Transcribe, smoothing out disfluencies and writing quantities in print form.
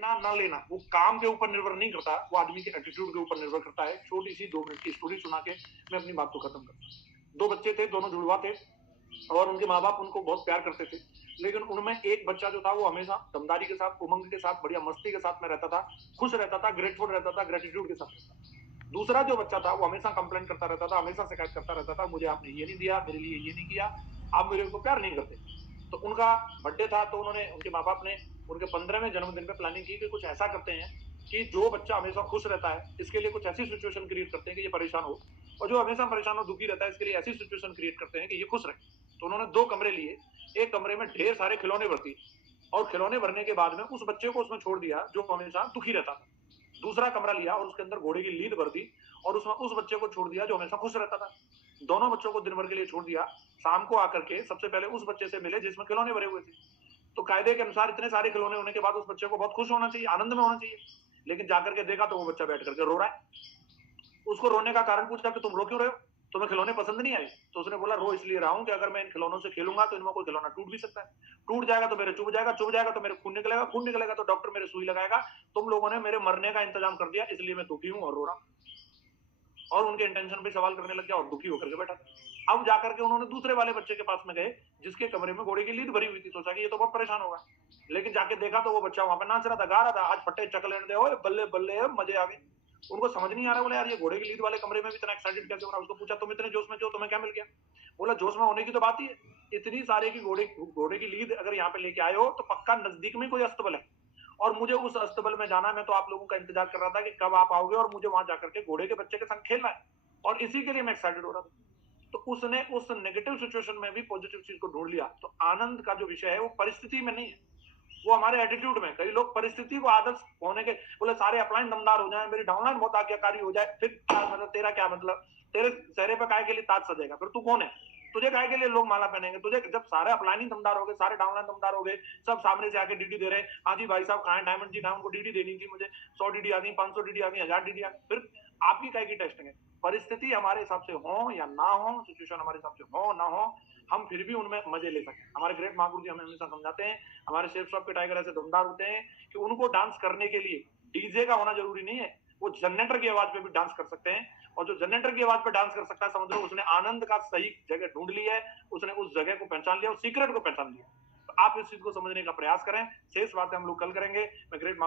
ना ना लेना वो काम के ऊपर निर्भर नहीं करता, वो आदमी के एटीट्यूड के ऊपर निर्भर करता है। छोटी सी 2 मिनट की स्टोरी सुना के मैं अपनी बात को खत्म करता हूँ। 2 बच्चे थे, दोनों जुड़वा थे और उनके माँ बाप उनको बहुत प्यार करते थे, लेकिन उनमें एक बच्चा जो था वो हमेशा दमदारी के साथ, उमंग के साथ, बढ़िया मस्ती के साथ में रहता था, खुश रहता था, ग्रेटफुल रहता था, ग्रेटिट्यूड के साथ रहता था। दूसरा जो बच्चा था वो हमेशा कंप्लेंट करता रहता था, हमेशा शिकायत करता रहता था, मुझे आपने ये नहीं दिया, मेरे लिए ये नहीं किया, आप मेरे को प्यार नहीं करते। तो उनका बर्थडे था, तो उन्होंने, उनके माँ बाप ने उनके 15वें जन्मदिन पे प्लानिंग की कि कुछ ऐसा करते हैं कि जो बच्चा हमेशा खुश रहता है, इसके लिए कुछ ऐसी सिचुएशन क्रिएट करते हैं कि ये परेशान हो, और जो हमेशा परेशान हो, दुखी रहता है, इसके लिए ऐसी सिचुएशन क्रिएट करते हैं कि ये खुश रहे। तो उन्होंने 2 कमरे लिए, एक कमरे में ढेर सारे खिलौने भर दिए और खिलौने भरने के बाद में उस बच्चे को उसमें छोड़ दिया जो हमेशा दुखी रहता था। दूसरा कमरा लिया और उसके अंदर घोड़े की लीद भर दी और उसमें उस बच्चे को छोड़ दिया जो हमेशा खुश रहता था। दोनों बच्चों को दिन भर के लिए छोड़ दिया। शाम को आकर के सबसे पहले उस बच्चे से मिले जिसमें खिलौने भरे हुए थे। तो कायदे के अनुसार इतने सारे खिलौने होने के बाद उस बच्चे को बहुत खुश होना चाहिए, आनंद में होना चाहिए, लेकिन जाकर के देखा तो वो बच्चा बैठ करके रो रहा है। उसको रोने का कारण पूछा कि तुम रो क्यों रहे हो, तुम्हें खिलौने पसंद नहीं आए? तो उसने बोला रो इसलिए रहा हूं कि अगर मैं इन खिलौनों से खेलूंगा तो इनमें कोई खिलौना टूट भी सकता है, टूट जाएगा तो मेरे चुभ जाएगा, चुभ जाएगा तो मेरे खून निकलेगा, खून निकलेगा तो डॉक्टर मेरे सुई लगाएगा, तुम लोगों ने मेरे मरने का इंतजाम कर दिया, इसलिए मैं दुखी हूं और रो रहा हूं। और उनके इंटेंशन पे सवाल करने लग गया और दुखी होकर के बैठा। अब जाकर के उन्होंने दूसरे वाले बच्चे के पास में गए जिसके कमरे में घोड़े की लीद भरी हुई थी। सोचा कि ये तो बहुत परेशान होगा, लेकिन जाके देखा तो वो बच्चा वहां पे नाच रहा था, गा रहा था, आज फट्टे चकलेट दे, ओए बल्ले बल्ले, मजे आ गए। उनको समझ नहीं आ रहा, बोले यार ये घोड़े की लीद वाले कमरे में भी इतना एक्साइटेड कैसे हो रहा है। उसको पूछा तुम इतने जोश में क्यों, तुम्हें क्या मिल गया? बोला जोश में होने की तो बात ही है, इतनी सारे की घोड़े घोड़े की लीद अगर यहाँ पे लेके आए हो तो पक्का नजदीक में कोई अस्तबल है और मुझे उस अस्तबल में जाना, मैं तो आप लोगों का इंतजार कर रहा था कि कब आप आओगे और मुझे वहां जाकर के घोड़े के बच्चे के संग खेलना है, और इसी के लिए मैं एक्साइटेड हो रहा था। तो उसने उस नेगेटिव सिचुएशन में भी पॉजिटिव चीज को ढूंढ लिया। तो आनंद का जो विषय है वो परिस्थिति में नहीं है, वो हमारे एटीट्यूड में। कई लोग परिस्थिति को आदर्श होने के, बोले सारे अपलाइन दमदार हो जाए, मेरी डाउनलाइन बहुत आज्ञाकारी हो जाए, फिर क्या मतलब, तेरा क्या मतलब? तेरे चेहरे पे काय के लिए ताज सजेगा? फिर तू कौन है? तुझे काय के लिए लोग माला पहनेंगे? तुझे जब सारे अपलाइन ही दमदार हो गए, सारे डाउनलाइन दमदार हो गए, सब सामने से आके डीडी दे रहे हैं, हाँ जी भाई साहब कहाँ है डायमंड जी, कहाँ, उनको डीडी देनी थी मुझे, 100 डीडी आ गई, 500 डीडी आ गई, 1000 डीडी आ गई, फिर आपकी काय की टेस्टिंग है? परिस्थिति हमारे हिसाब से हो या ना हो, सिचुएशन हमारे हिसाब से हो ना हो, हम फिर भी उनमें मजे ले सकें। हमारे ग्रेट महागुरु जी हमें हमेशा समझाते हैं, हमारे शेफ शॉप के टाइगर ऐसे दमदार होते हैं कि उनको डांस करने के लिए डीजे का होना जरूरी नहीं है, वो जनरेटर की आवाज पे भी डांस कर सकते हैं, और जो जनरेटर की आवाज पे डांस कर सकता है, समझ लो उसने आनंद का सही जगह ढूंढ ली है, उसने उस जगह को पहचान लिया, उस सीक्रेट को पहचान लिया। तो आप इस चीज को समझने का प्रयास करें। शेष बातें हम लोग कल करेंगे। मैं ग्रेट